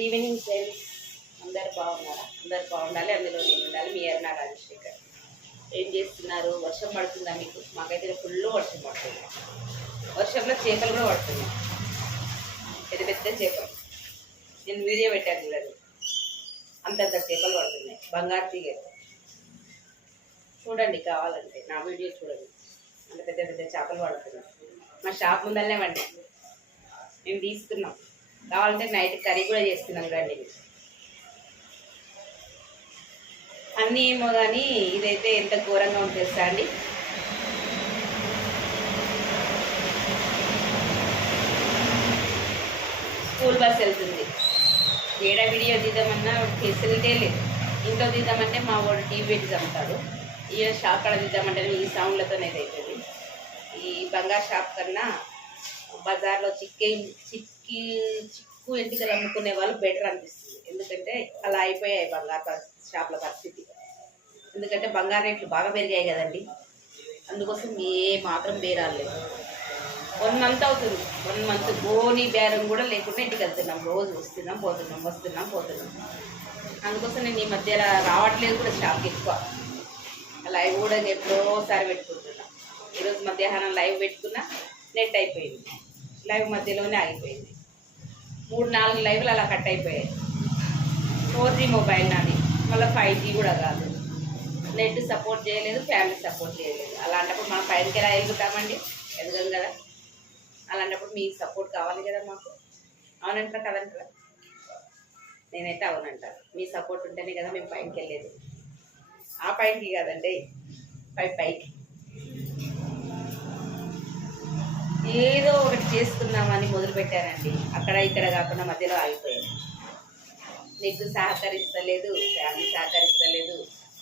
Good evening friends అందరు బాగున్నారా? అందరు బాగుండాలి అందులో నేను ఉండాలి. మీ అరుణ రాజశేఖర్. ఏం చేస్తున్నారు? వర్షం పడుతుందా మీకు? మాకైతే ఫుల్ వర్షం పడుతుంది. వర్షంలో చేపలు కూడా పడుతున్నాయి. పెద్ద పెద్ద చేపలు. నేను వీడియో పెట్టాను చూడండి. అంతంత చేపలు పడుతున్నాయి. బంగారు తీగలు. చూడండి కావాలంటే. నా వీడియో చూడండి. అంత పెద్ద పెద్ద చేపలు పడుతున్నాయి. మా షాప్ ముందరనే వండి మేము తీసుకున్నాం. కావాలంటే నైట్ కర్రీ కూడా చేస్తున్నాం రండి. అన్నీ ఏమో కానీ ఇదైతే ఎంత ఘోరంగా ఉంటుంది అండి స్కూల్ బస్ వెళ్తుంది. ఏడా వీడియో తీద్దామన్నా ఫెసిలిటీ లేదు. ఇంట్లో తీద్దామంటే మా వాడు టీవీ పెట్టి చంపుతాడు. ఈ షాప్ కాడ తీద్దామంటే ఈ సౌండ్లతోనే అవుతుంది ఈ బంగారు షాప్ కన్నా బజార్లో చిక్కి చిక్కి చిక్కు ఎంటికలు అమ్ముకునే వాళ్ళు బెటర్ అనిపిస్తుంది. ఎందుకంటే అలా అయిపోయాయి బంగారు పరి- షాప్ల పరిస్థితి. ఎందుకంటే బంగారు రేట్లు బాగా పెరిగాయి కదండి. అందుకోసం ఏ మాత్రం బేరాలు లేవు. వన్ మంత్ అవుతుంది. వన్ మంత్ గోని బేరం కూడా లేకుండా ఇంటికి వెళ్తున్నాం. రోజు వస్తున్నాం పోతున్నాం వస్తున్నాం పోతున్నాం. అందుకోసం నేను ఈ మధ్య రావట్లేదు కూడా షాప్కి ఎక్కువ. లైవ్ కూడా ఎప్పుడోసారి పెట్టుకుంటున్నా. ఈరోజు మధ్యాహ్నం లైవ్ పెట్టుకున్నా నెట్ అయిపోయింది. లైవ్ మధ్యలోనే ఆగిపోయింది. మూడు నాలుగు లైవ్లు అలా కట్ అయిపోయాయి. ఫోర్ జీ మొబైల్ నాది. మళ్ళీ ఫైవ్ జీ కూడా కాదు. నెట్ సపోర్ట్ చేయలేదు ఫ్యామిలీ సపోర్ట్ చేయలేదు. అలాంటప్పుడు మనం పైనకి ఎలా ఎదుగుతామండి? ఎదగం కదా. అలాంటప్పుడు మీ సపోర్ట్ కావాలి కదా మాకు. అవునంటారా కదంటారా? నేనైతే అవునంటాను. మీ సపోర్ట్ ఉంటేనే కదా మేము పైకి వెళ్ళేది. ఆ పైకి కాదండి పై పైకి. ఏ చేసుకుందామని మొదలుపెట్టానండి అక్కడ ఇక్కడ కాకుండా మధ్యలో ఆగిపోయాను నీకు సహకరిస్తలేదు ఫ్యామిలీ సహకరిస్తలేదు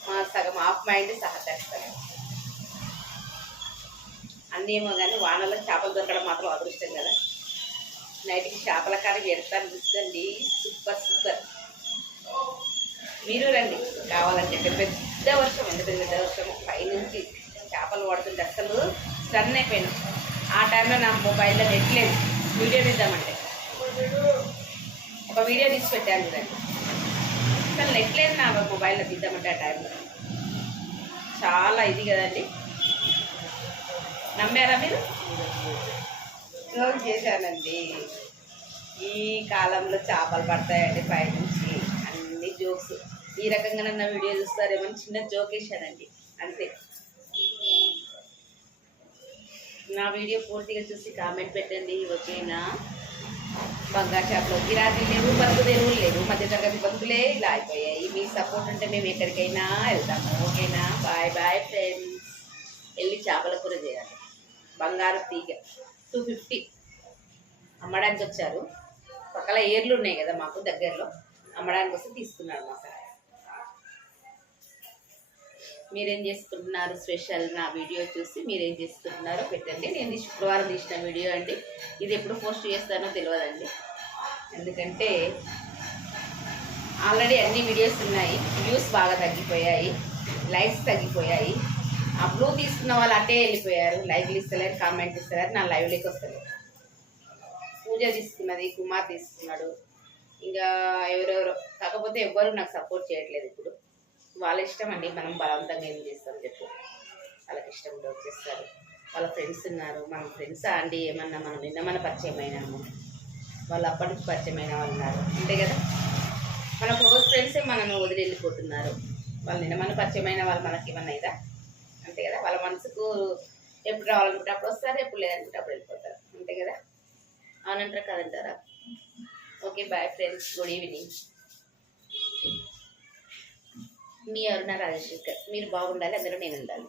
మా సగం ఆఫ్ మైండ్ సహకరిస్తలేదు. అన్నీ ఏమో కానీ వానలో చేపలు దొరకడం మాత్రం అదృష్టం కదా. నైట్కి చేపల కాడ పెడతాను చూసుకోండి. Super super. మీరు రండి. కావాలంటే పెద్ద పెద్ద వర్షం ఎంత పెద్ద వర్షం. పైనుంచి చేపలు పడుతుంటే అసలు సన్ అయిపోయాను. ఆ టైంలో నా మొబైల్లో నెట్ లేదు వీడియో తీద్దామంటే. ఒక వీడియో తీసి పెట్టాను చూడండి. అసలు నెట్ లేదు నా మొబైల్లో తీద్దామంటే ఆ టైంలో చాలా ఇది కదండి. నమ్మారా మీరు? జోక్ చేశానండి. ఈ కాలంలో చేపలు పడతాయండి పైనుంచి. అన్ని జోక్స్ ఈ రకంగా నన్న వీడియో చూస్తారేమో చిన్న జోక్ వేసానండి అంతే. నా వీడియో పూర్తిగా చూసి కామెంట్ పెట్టండి ఓకేనా బంగారు చేపలు గిరాకీ లేవు బతుకు తెరువులు లేవు మధ్యతరగతి బతుకులే ఇలా అయిపోయాయి. మీ సపోర్ట్ ఉంటే మేము ఎక్కడికైనా వెళ్తాము ఓకేనా? బాయ్ బాయ్ ఫ్రెండ్స్ వెళ్ళి చేపల కూర చేయాలి. బంగారు తీగ టూ ఫిఫ్టీ అమ్మడానికి వచ్చారు. పక్కల ఏర్లు ఉన్నాయి కదా మాకు దగ్గరలో. అమ్మడానికి వస్తే తీసుకున్నాడు మా సార్. మీరేం చేసుకుంటున్నారు స్పెషల్ నా వీడియో చూసి మీరేం చేసుకుంటున్నారో పెట్టండి. నేను శుక్రవారం తీసిన వీడియో అండి. ఇది ఎప్పుడు పోస్ట్ చేస్తానో తెలియదండి. ఎందుకంటే ఆల్రెడీ అన్ని వీడియోస్ ఉన్నాయి. వ్యూస్ బాగా తగ్గిపోయాయి. లైక్స్ తగ్గిపోయాయి. ఆ బ్లూ తీసుకున్న వాళ్ళు అటే వెళ్ళిపోయారు. లైవ్లు ఇస్తలేరు కామెంట్ ఇస్తలేరు. నా లైవ్లోకి వస్తలేదు. పూజ తీసుకున్నది కుమార్ తీసుకున్నాడు. ఇంకా ఎవరెవరో. కాకపోతే ఎవ్వరు నాకు సపోర్ట్ చేయట్లేదు ఇప్పుడు. వాళ్ళ ఇష్టం అండి మనం బలవంతంగా ఏం చేస్తాం చెప్పు. వాళ్ళకి ఇష్టం వచ్చేస్తారు. వాళ్ళ ఫ్రెండ్స్ ఉన్నారు. మన ఫ్రెండ్స్ అండి? ఏమన్నా మనం నిన్న మన పరిచయం అయినాము వాళ్ళు అప్పటి నుంచి పరిచయం అయిన వాళ్ళు ఉన్నారు. అంతే కదా? మన క్లోజ్ ఫ్రెండ్సే మనల్ని వదిలి వెళ్ళిపోతున్నారు. వాళ్ళు నిన్న మన పరిచయం అయిన వాళ్ళు మనకి ఏమన్నా ఇదా? అంతే కదా? వాళ్ళ మనసుకు ఎప్పుడు రావాలనుకుంటే అప్పుడు వస్తారు ఎప్పుడు లేదనుకుంటే అప్పుడు వెళ్ళిపోతారు. అంతే కదా? అవునంటారా కదంటారా? Okay bye friends. Good evening. మీ అరుణ రాజశేఖర్. మీరు బాగుండాలి అందులో నేను ఉండాలి